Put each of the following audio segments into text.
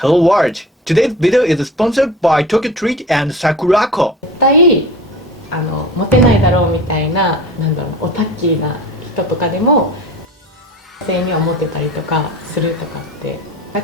Hello World! Today's video is sponsored by Tokyo Treat and Sakurako. 絶対モテないだろうみたいな、オタッキーな人とかでも女性にはモテたりとかするとかって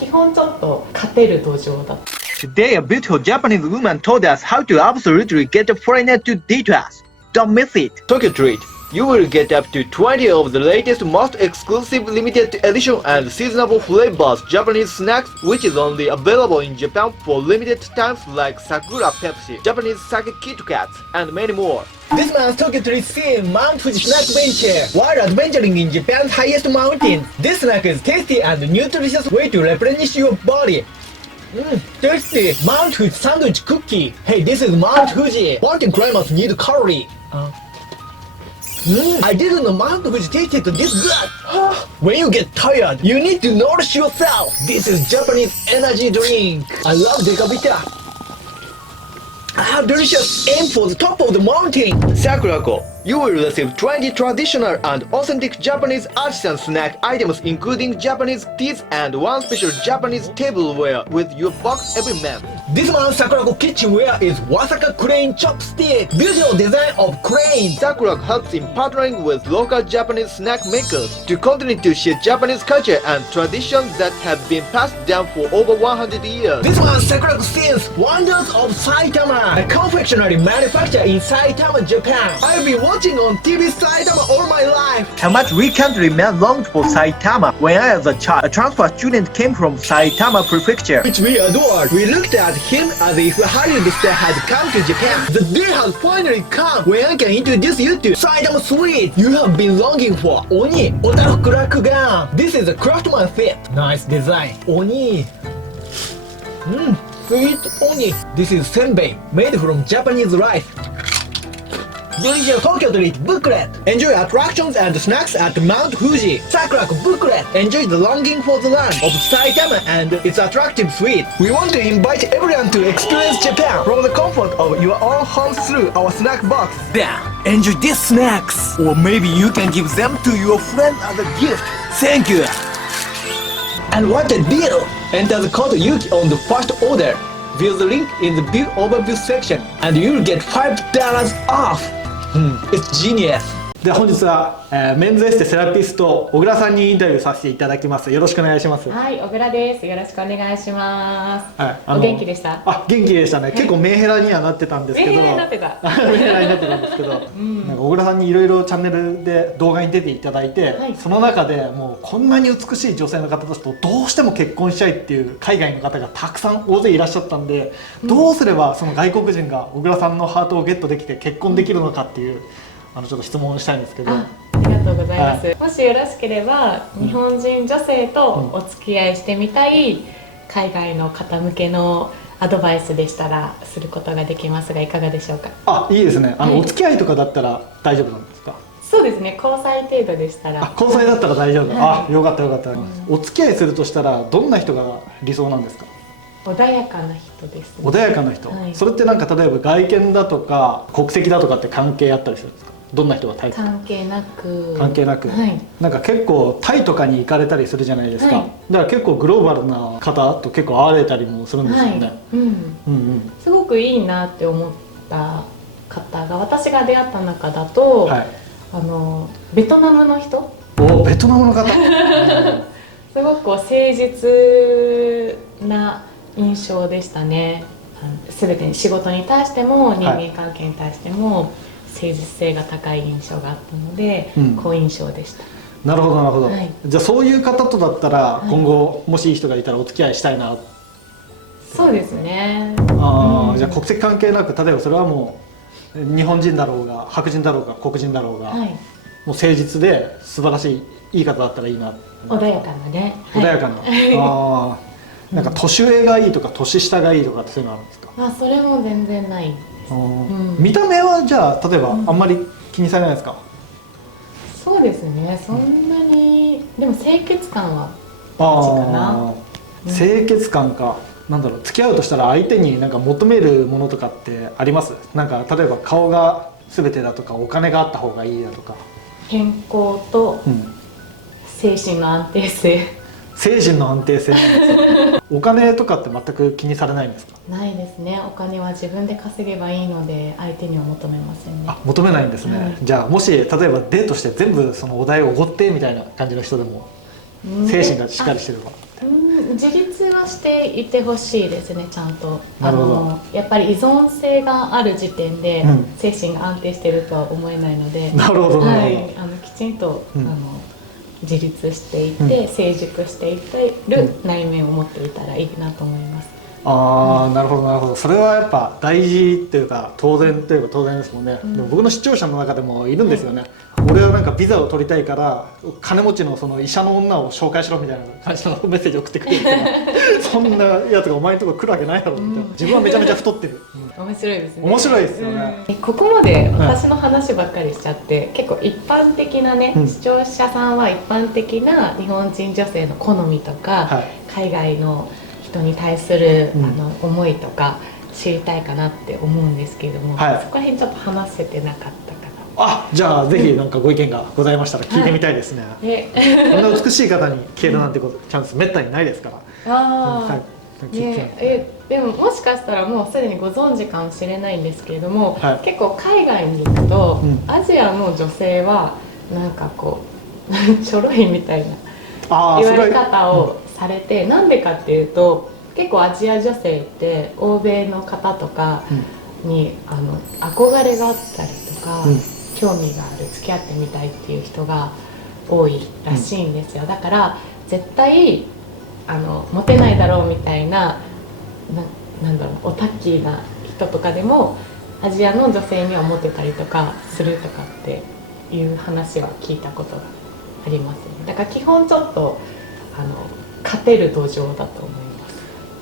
基本ちょっと勝てる土壌だ。 Today a beautiful Japanese woman told us how to absolutely get a foreigner to date us. Don't miss it! Tokyo Treat. You will get up to 20 of the latest, most exclusive limited edition and seasonable flavors Japanese snacks, which is only available in Japan for limited times, like Sakura Pepsi, Japanese Sake Kit Kats, and many more. This month's Tokyo Treat scene Mount Fuji Snack Venture. While adventuring in Japan's highest mountain, this snack is tasty and nutritious way to replenish your body. Tasty! Mount Fuji sandwich cookie. Hey, this is Mount Fuji. Mountain climbers need calorie. I didn't know Mount Fuji tasted this good. When you get tired, you need to nourish yourself. This is Japanese energy drink. I love Decavita. Delicious! Aim for the top of the mountain. Sakurako, you will receive 20 traditional and authentic Japanese artisan snack items, including Japanese teas and one special Japanese tableware with your box every month. This month's Sakurako kitchenware is Wasaka Crane Chopstick. Beautiful design of crane. Sakurako helps in partnering with local Japanese snack makers to continue to share Japanese culture and traditions that have been passed down for over 100 years. This month's Sakurako sings Wonders of Saitama, a confectionery manufacturer in Saitama, Japan. I've been watching on TV Saitama all my life. How much recently man longed for Saitama. When I was a child, a transfer student came from Saitama Prefecture, which we adored. We looked at him as if a Hollywood star had come to Japan. The day has finally come when I can introduce you to Saitama Sweet you have been longing for. Oni, Otaku Rakugan. This is a craftsmanship. Nice design. Oni. Sweet Oni. This is senbei, made from Japanese rice. Delicious Tokyo Treat booklet. Enjoy attractions and snacks at Mount Fuji. Sakurako booklet. Enjoy the longing for the land of Saitama and its attractive sweet. We want to invite everyone to experience Japan from the comfort of your own homes through our snack box. Then enjoy these snacks, or maybe you can give them to your friend as a gift. Thank you. And what a deal! Enter the code Yuki on the first order. View the link in the view overview section, and you'll get $5 off. It's genius. で本日は、メンズエステセラピスト小倉さんにインタビューさせていただきます。よろしくお願いします。はい、小倉です。よろしくお願いします。はい、お元気でした？あ、元気でしたね。結構メンヘラにはなってたんですけど。メンヘラになってた。メンヘラになってたんですけど、なんか小倉さんにいろいろチャンネルで動画に出ていただいて、その中でもうこんなに美しい女性の方たちとどうしても結婚したいっていう海外の方がたくさん大勢いらっしゃったんで、どうすればその外国人が小倉さんのハートをゲットできて結婚できるのかっていうちょっと質問をしたいんですけど。ありがとうございます。もしよろしければ日本人女性とお付き合いしてみたい海外の方向けのアドバイスでしたらすることができますがいかがでしょうか？あ、いいですね。お付き合いとかだったら大丈夫なんですか？そうですね。交際程度でしたら。交際だったら大丈夫。あ、よかったよかった。お付き合いするとしたらどんな人が理想なんですか？穏やかな人ですね。穏やかな人。それってなんか例えば外見だとか国籍だとかって関係あったりするんですか？どんな人がタイプ？関係なく。関係なく。なんか結構タイとかに行かれたりするじゃないですか。だから結構グローバルな方と結構会われたりもするんですよね。すごくいいなって思った方が私が出会った中だと、ベトナムの人。お、ベトナムの方。すごく誠実な印象でしたね。すべてに仕事に対しても人間関係に対しても。誠実性が高い印象があったので、好印象でした。なるほどなるほど。じゃあそういう方とだったら、今後もしいい人がいたらお付き合いしたいな。そうですね。じゃあ国籍関係なく、例えばそれはもう日本人だろうが白人だろうが黒人だろうが、もう誠実で素晴らしいいい方だったらいいな。穏やかなね。穏やかな。なんか年上がいいとか年下がいいとかってそういうのあるんですか？それも全然ない。見た目はじゃあ例えばあんまり気にされないですか？そうですね。そんなにでも清潔感は大事かな。清潔感か。なんだろう、付き合うとしたら相手になんか求めるものとかってあります？なんか例えば顔が全てだとかお金があった方がいいだとか。健康と精神の安定性。精神の安定性なんですよ。お金とかって全く気にされないんですか？ないですね。お金は自分で稼げばいいので相手には求めませんね。あ、求めないんですね、はい、じゃあもし例えばデートして全部そのお題をおごってみたいな感じの人でも精神がしっかりしてれば。自立はしていてほしいですね、ちゃんと。なるほど。やっぱり依存性がある時点で、うん、精神が安定しているとは思えないので、なるほど、はい、きちんと、自立していて、成熟していってる内面を持っていたらいいなと思います。ああ、なるほどなるほど。それはやっぱ大事っていうか当然といえば当然ですもんね、でも僕の視聴者の中でもいるんですよね、俺はなんかビザを取りたいから金持ちのその医者の女を紹介しろみたいな感じのメッセージ送ってくるんですよそんなやつがお前のところ来るわけないだろみたいな、自分はめちゃめちゃ太ってる、面白いですね。面白いですよね、ここまで私の話ばっかりしちゃって、結構一般的なね、視聴者さんは一般的な日本人女性の好みとか、海外の人に対する、思いとか知りたいかなって思うんですけれども、そこら辺ちょっと話せてなかったかな。あ、じゃあぜひなんかご意見がございましたら聞いてみたいですね、こんな美しい方に聞けるなんてことチャンスめったにないですから。でももしかしたらもうすでにご存知かもしれないんですけれども、結構海外に行くと、アジアの女性はなんかこうちょろいみたいな言われ方をされて、なんでかっていうと結構アジア女性って欧米の方とかに、憧れがあったりとか、興味がある、付き合ってみたいっていう人が多いらしいんですよ。だから絶対モテないだろうみたいな、なんだろう、オタッキーな人とかでもアジアの女性にはモテたりとかするとかっていう話は聞いたことがありますね。だから基本ちょっと勝てる土壌だと思いま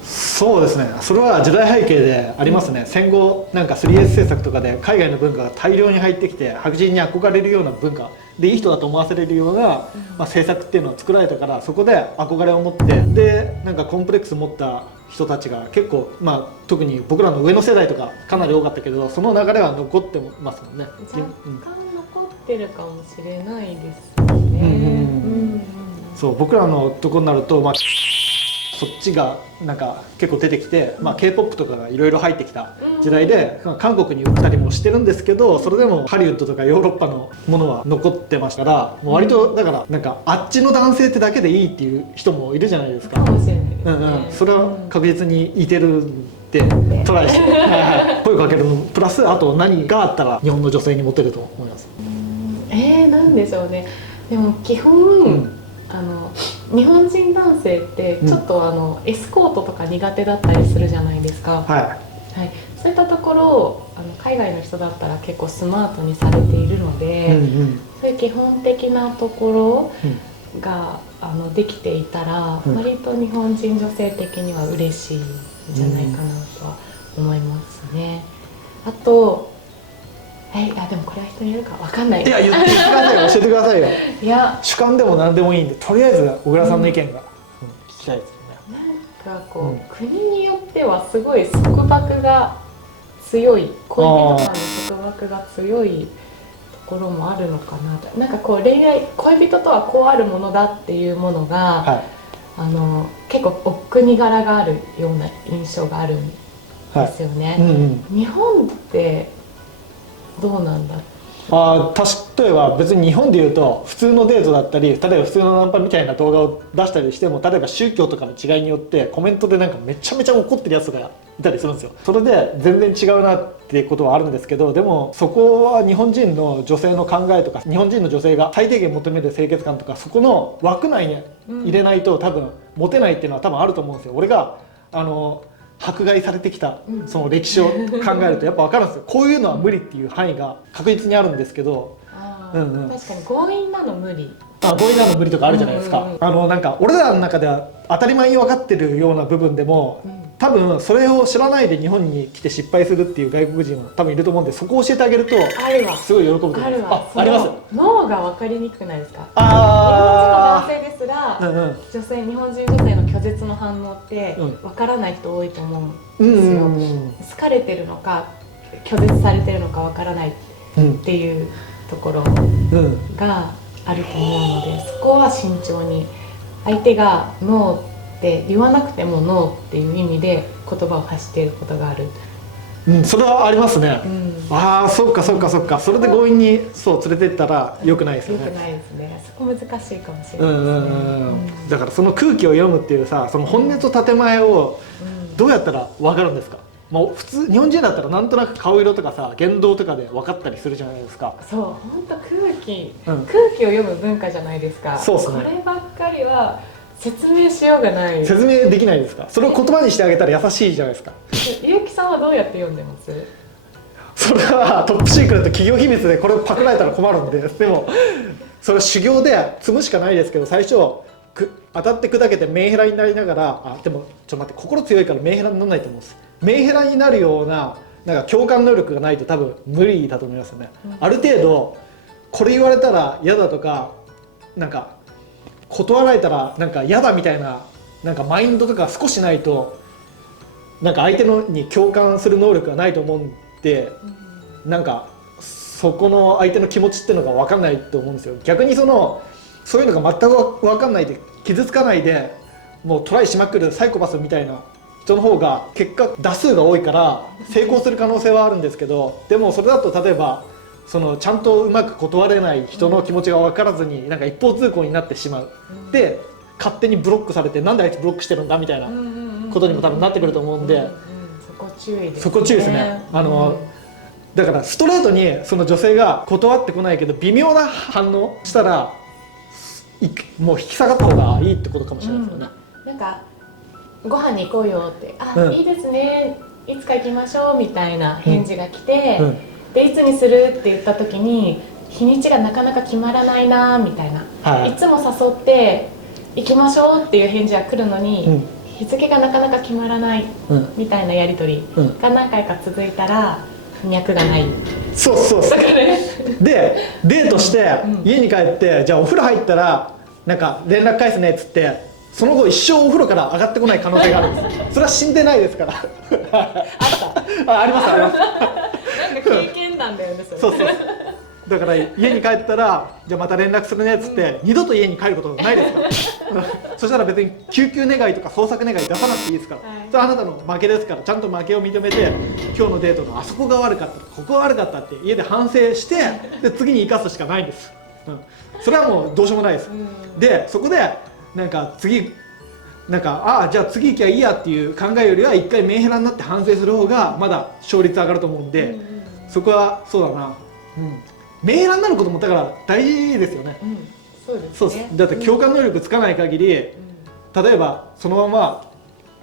す。そうですね、それは時代背景でありますね、戦後なんか 3S 政策とかで海外の文化が大量に入ってきて白人に憧れるような文化でいい人だと思わせれるような、政策っていうのを作られたから、そこで憧れを持ってでなんかコンプレックス持った人たちが結構、特に僕らの上の世代とかかなり多かったけど、その流れは残ってますもんね。若干残ってるかもしれないですね。そう、僕らのとこになると、そっちがなんか結構出てきて、K-POP とかがいろいろ入ってきた時代で、韓国に売ったりもしてるんですけど、それでもハリウッドとかヨーロッパのものは残ってましたから、もう割とだからなんかあっちの男性ってだけでいいっていう人もいるじゃないですか。かもしれないですね。それは確実にいてるってトライして声かけるのプラス、あと何があったら日本の女性にモテると思います？なんでしょうね。でも基本、日本人男性ってちょっとエスコートとか苦手だったりするじゃないですか。そういったところを海外の人だったら結構スマートにされているので、そういう基本的なところができていたら、割と日本人女性的には嬉しいんじゃないかなとは思いますね。あとでもこれは人によるかわかんない。いや、言ってください、教えてくださいよ。いや、主観でも何でもいいんで、とりあえず小倉さんの意見が聞きたいですね。なんかこう、国によってはすごい束縛が強い、恋人間の束縛が強いところもあるのかなと。なんかこう恋愛、恋人とはこうあるものだっていうものが、結構お国柄があるような印象があるんですよね。日本ってどうなんだ。例えば別に日本でいうと普通のデートだったり、例えば普通のナンパみたいな動画を出したりしても、例えば宗教とかの違いによってコメントでなんかめちゃめちゃ怒ってるやつがいたりするんですよ。それで全然違うなっていうことはあるんですけど、でもそこは日本人の女性の考えとか、日本人の女性が最低限求める清潔感とか、そこの枠内に入れないと多分モテないっていうのは多分あると思うんですよ。俺が迫害されてきたその歴史を考えるとやっぱ分かるんですよ。こういうのは無理っていう範囲が確実にあるんですけど、確かに強引なの無理、強引なの無理とかあるじゃないですか。なんか俺らの中では当たり前に分かってるような部分でも、多分それを知らないで日本に来て失敗するっていう外国人も多分いると思うんで、そこを教えてあげるとすごい喜ぶと思います。あります。脳が分かりにくくないですか？日本人の男性ですら、日本人女性の拒絶の反応って分からない人多いと思うんですよ。好かれてるのか拒絶されてるのか分からないっていうところがあると思うので、そこは慎重に相手がノーって言わなくてもノーっていう意味で言葉を発していることがある。うん、それはありますね、うん、ああそっかそっかそっか、それで強引にそう連れてったら良くないですよね。良くないですね。そこ難しいかもしれないですね。だからその空気を読むっていうさ、その本音と建前をどうやったら分かるんですか。まあ、普通日本人だったらなんとなく顔色とかさ言動とかで分かったりするじゃないですか。そう、本当空気、うん、空気を読む文化じゃないですか。そうですね。こればっかりは説明しようがない。説明できないですか。それを言葉にしてあげたら優しいじゃないですか。ゆうきさんはどうやって読んでます？それはトップシークレット企業秘密でこれをパクられたら困るんで、でもそれ修行で積むしかないですけど、最初当たって砕けてメンヘラになりながら、あでもちょっと待って、心強いからメンヘラにならないと思うんです。メンヘラになるようななんか共感能力がないと多分無理だと思いますよね、ある程度これ言われたら嫌だとか、なんか断られたらなんか嫌だみたいな、なんかマインドとか少しないとなんか相手のに共感する能力がないと思うんで、なんかそこの相手の気持ちっていうのが分かんないと思うんですよ。逆にそういうのが全く分かんないで傷つかないでもうトライしまくるサイコパスみたいな人の方が結果打数が多いから成功する可能性はあるんですけど、でもそれだと例えばちゃんとうまく断れない人の気持ちが分からずになんか一方通行になってしまう、で勝手にブロックされてなんであいつブロックしてるんだみたいなことにも多分なってくると思うんで、そこ注意ですね。そこ注意ですね。だからストレートにその女性が断ってこないけど微妙な反応したらもう引き下がった方がいいってことかもしれないですよね、なんかご飯に行こうよって「あ、いいですね、いつか行きましょう」みたいな返事が来て、でいつにするって言った時に日にちがなかなか決まらないなみたいな、いつも誘って行きましょうっていう返事が来るのに、日付がなかなか決まらないみたいなやり取りが何回か続いたら脈がない。そうでデートして家に帰ってじゃあお風呂入ったらなんか連絡返すねっつってその後一生お風呂から上がってこない可能性があるんです。それは死んでないですからありますありますなんか経験談だよねそれ。そうだから家に帰ったらじゃあまた連絡するねっつって、二度と家に帰ることがないですからそしたら別に救急願いとか捜索願い出さなくていいですから、それはあなたの負けですから、ちゃんと負けを認めて今日のデートのあそこが悪かったここが悪かったって家で反省してで次に生かすしかないんです、それはもうどうしようもないです、でそこでなんか次なんかじゃあ次行きゃいいやっていう考えよりは一回メンヘラになって反省する方がまだ勝率上がると思うんで、そこはそうだな、メンヘラになることもだから大事ですよね、そうです。だって共感能力つかない限り、例えばそのまま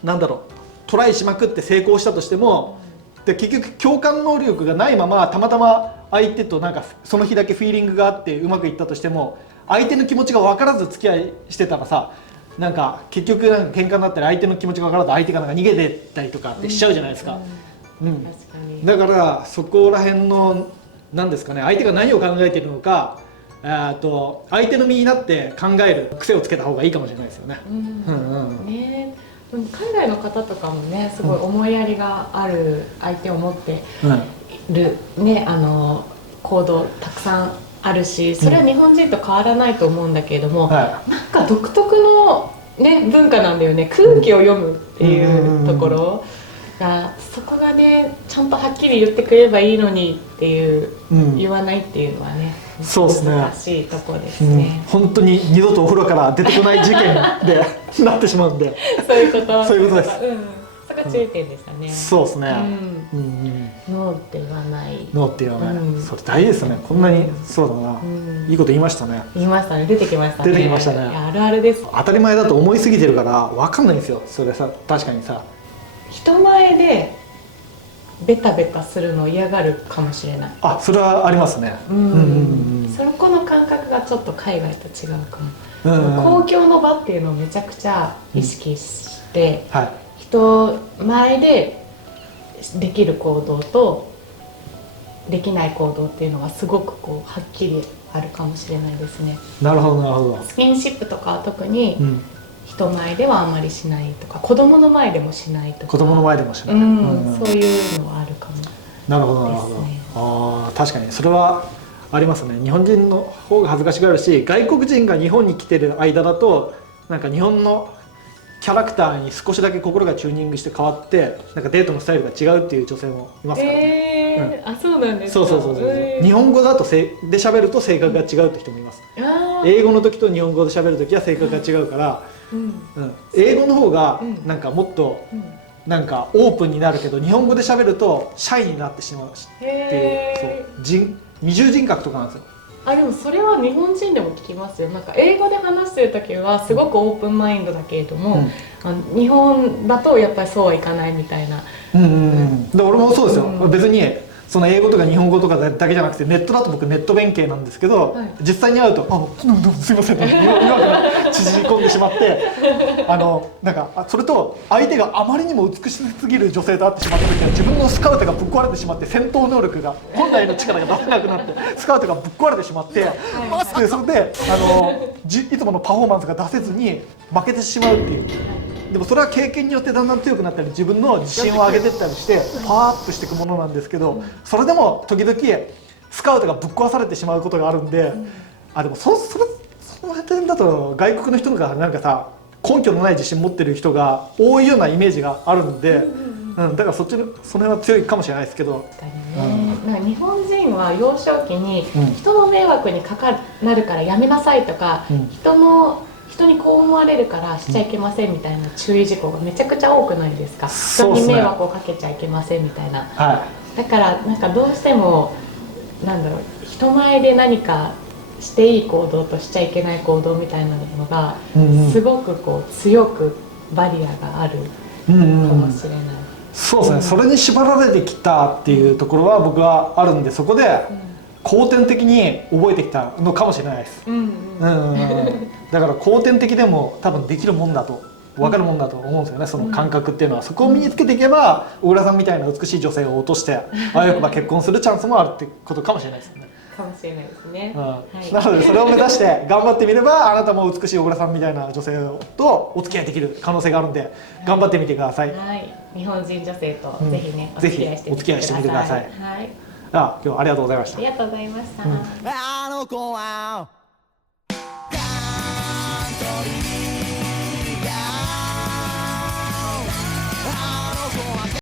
なんだろうトライしまくって成功したとしても、で結局共感能力がないままたまたま相手となんかその日だけフィーリングがあってうまくいったとしても、相手の気持ちが分からず付き合いしてたらさ、なんか結局なんか喧嘩になったり相手の気持ちが分からず相手がなんか逃げてったりとかってしちゃうじゃないですか、だからそこら辺のなんですかね、相手が何を考えているのか、相手の身になって考える癖をつけた方がいいかもしれないですよね。ね、でも海外の方とかもね、すごい思いやりがある相手を持ってる、ね、行動たくさんあるし、それは日本人と変わらないと思うんだけれども、なんか独特の、ね、文化なんだよね。空気を読むっていうところが、そこがねちゃんとはっきり言ってくれればいいのにっていう、言わないっていうのはね、そうですね、難しいところですね、本当に二度とお風呂から出てこない事件でなってしまうんでそういうことそういうことです、そこが注意点でしたね、そうですね、ノーって言わない、ノーって言わない、それ大事ですね。こんなに、そうだな、いいこと言いましたね。言いましたね、出てきましたね、出てきましたね。いや、あるあるです。当たり前だと思いすぎてるから分かんないんですよ、それさ。確かにさ、人前でベタベタするのを嫌がるかもしれない。それはありますね。そこの感覚がちょっと海外と違うかも。公共の場っていうのをめちゃくちゃ意識して、人前でできる行動とできない行動っていうのがすごくこうはっきりあるかもしれないですね。なるほどなるほど。スキンシップとかは特に、人前ではあんまりしないとか、子供の前でもしないとか、子供の前でもしない、そういうのはあるかも。なるほどなるほど、確かにそれはありますね。日本人の方が恥ずかしがるし、外国人が日本に来てる間だとなんか日本のキャラクターに少しだけ心がチューニングして変わってなんかデートのスタイルが違うっていう女性もいますからね。あ、そうなんですか。そうそうそうそう、日本語だとで喋ると性格が違うって人もいます。英語の時と日本語で喋る時は性格が違うから、英語の方がなんかもっとなんかオープンになるけど日本語で喋るとシャイになってしまうっていう、そう二重人格とかなんですよ。でもそれは日本人でも聞きますよ。なんか英語で話してる時はすごくオープンマインドだけれども、日本だとやっぱりそうはいかないみたいな。で俺もそうですよ、別にその英語とか日本語とかだけじゃなくてネットだと僕ネット弁慶なんですけど、実際に会うと「すいません」って今から縮み込んでしまってなんかそれと相手があまりにも美しすぎる女性と会ってしまった時は自分のスカウトがぶっ壊れてしまって戦闘能力が本来の力が出せなくなってスカウトがぶっ壊れてしまってそれでいつものパフォーマンスが出せずに負けてしまうっていう。でもそれは経験によってだんだん強くなったり自分の自信を上げていったりしてパワーアップしていくものなんですけど、それでも時々スカウトがぶっ壊されてしまうことがあるんで、でもその点だと外国の人がなんかさ根拠のない自信持ってる人が多いようなイメージがあるんで、だからその辺は強いかもしれないですけど。なんか日本人は幼少期に人の迷惑になるからやめなさいとか、人にこう思われるからしちゃいけませんみたいな注意事項がめちゃくちゃ多くないですか。人に迷惑をかけちゃいけませんみたいな、だからなんかどうしてもなんだろう、人前で何かしていい行動としちゃいけない行動みたいなのがすごくこう強くバリアがあるかもしれない。そうですね、それに縛られてきたっていうところは僕はあるんで、そこで後天的に覚えてきたのかもしれないです。だから後天的でも多分できるもんだと分かるもんだと思うんですよね、その感覚っていうのは。そこを身につけていけば小倉さんみたいな美しい女性を落としてあよくば結婚するチャンスもあるってことかもしれないですね。かもしれないですね。なのでそれを目指して頑張ってみればあなたも美しい小倉さんみたいな女性とお付き合いできる可能性があるんで頑張ってみてください。日本人女性とぜひね、ぜひお付き合いしてみてください。今日はありがとうございました。ありがとうございました。あの子は